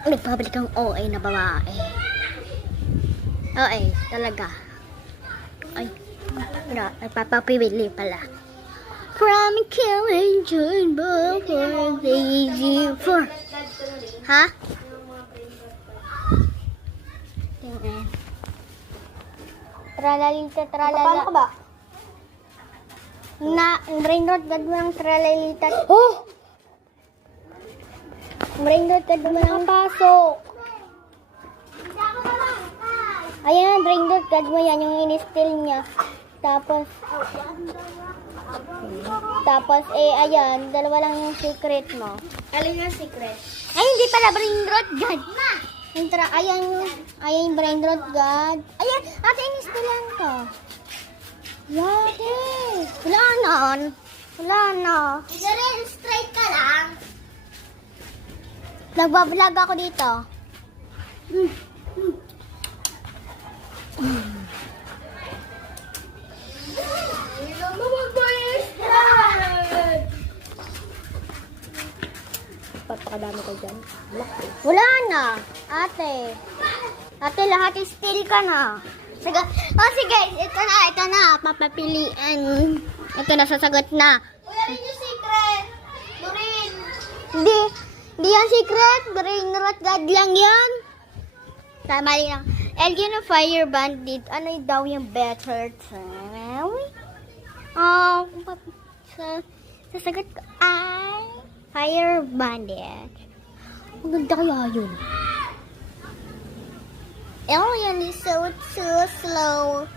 Nagpabalik ang OA na babae. OA, talaga. Ay, nagpapapili pala. From killing join before lazy for. Ha? Tingnan. Tralalita, tralala. Paano ka ba? Rainrod, gad mo ng tralalita. Oh! Rainrod, gad mo ng pasok. Ayan, Rainrod, gad mo yan, yung in-steal niya. Tapos, ayan, dalawa lang yung secret mo. Alin yung secret? Ay, hindi pala, Rainrod, gad. Ayan yung Rainrod, gad. Ayan, ate, in-stealan ko. Yate. Wala na. Rin, straight ka lang. Nagbablog ako dito. Papakadami ko dyan. Wala na, ate. Ate, lahat steal ka na. Sige, ito na, papapilian. Ito na, sasagot na. Wala rin yung secret. Dorin. Hindi yan secret. Rainrod God lang yan. Tama lang. Alien of Fire Bandit. Ano daw yung better term? Oh, sasagot ko ay Fire Bandit. Maganda kaya yun. Alien is so slow.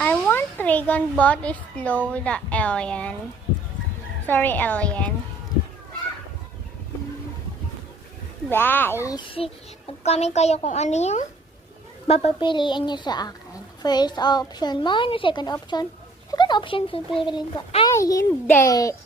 I want Dragon Bot is slow the alien. Sorry, alien. Guys, mag-comment kayo kung ano yung papapiliin nyo sa akin. First option mo, second option. Second option, pipiliin ko. Ay, hindi.